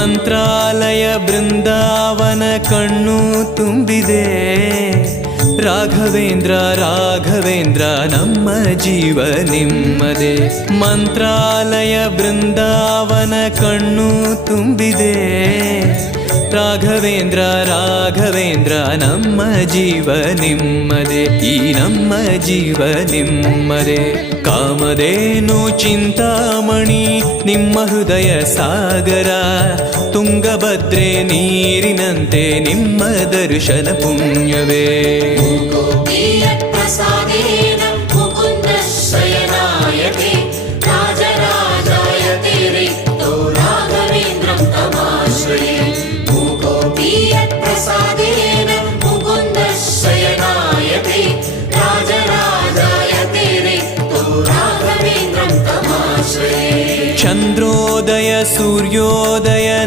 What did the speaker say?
ಮಂತ್ರಾಲಯ ಬೃಂದಾವನ ಕಣ್ಣು ತುಂಬಿದೆ. ರಾಘವೇಂದ್ರ ರಾಘವೇಂದ್ರ ನಮ್ಮ ಜೀವ ನಿಮ್ಮದೇ. ಮಂತ್ರಾಲಯ ಬೃಂದಾವನ ಕಣ್ಣು ತುಂಬಿದೆ. ರಾಘವೇಂದ್ರ ರಾಘವೇಂದ್ರ ನಮ್ಮ ಜೀವ ನಿಮ್ಮದೇ. ಈ ನಮ್ಮ ಜೀವ ನಿಮ್ಮದೇ. ಕಾಮಧೇನು ಚಿಂತಾಮಣಿ ನಿಮ್ಮ ಹೃದಯ ಸಾಗರ. ತುಂಗಭದ್ರೆ ನೀರಿನಂತೆ ನಿಮ್ಮ ದರ್ಶನ ಪುಣ್ಯವೇ. ಚಂದ್ರೋದಯ ಸೂರ್ಯೋದಯ